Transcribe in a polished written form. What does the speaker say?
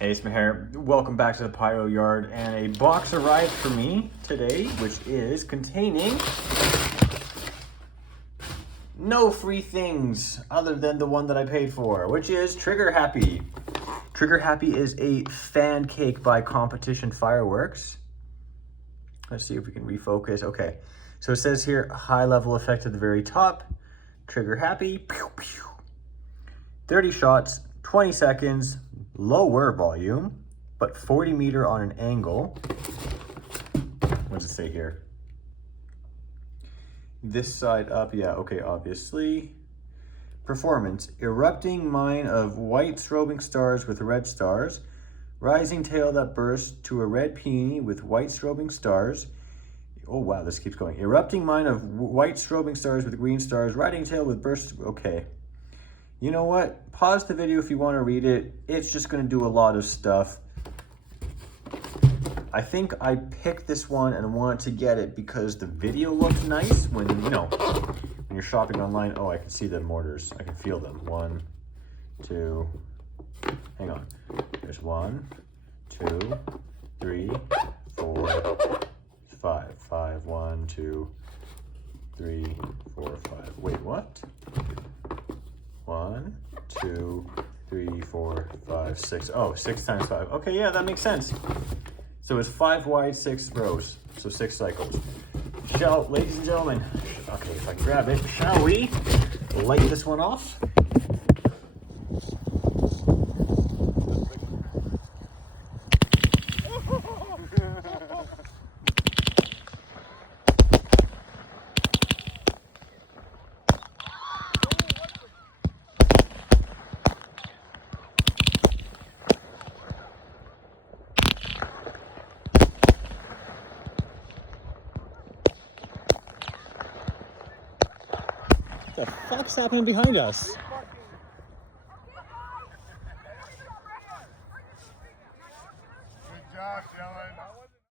Hey, it's here. Welcome back to the Pyro Yard, and a box arrived for me today, which is containing no free things other than the one that I paid for, which is Trigger Happy. Trigger Happy is a fan cake by Competition Fireworks. Let's see if we can refocus. Okay, so it says here, high level effect at the very top. Trigger Happy. Pew, pew. 30 shots, 20 seconds, lower volume, but 40 meter on an angle. What does it say here? This side up, yeah, okay, obviously. Performance, erupting mine of white strobing stars with red stars, rising tail that bursts to a red peony with white strobing stars. Oh wow, this keeps going. Erupting mine of white strobing stars with green stars, riding tail with bursts, okay. You know what? Pause the video if you want to read it. It's just going to do a lot of stuff. I think I picked this one and wanted to get it because the video looked nice when, you know, when you're shopping online. Oh, I can see the mortars. I can feel them. 1, 2, hang on. There's 1, 2, 3, 4, 5. 5, 1, 2, 3, 4, 5. Wait, what? 1, 2, 3, 4, 5, 6. Oh, 6 times 5. Okay, yeah, that makes sense. So it's 5 wide, 6 rows. So 6 cycles. Ladies and gentlemen, okay, if I can grab it, shall we light this one off? What the fuck's happening behind us? Good job, Dylan.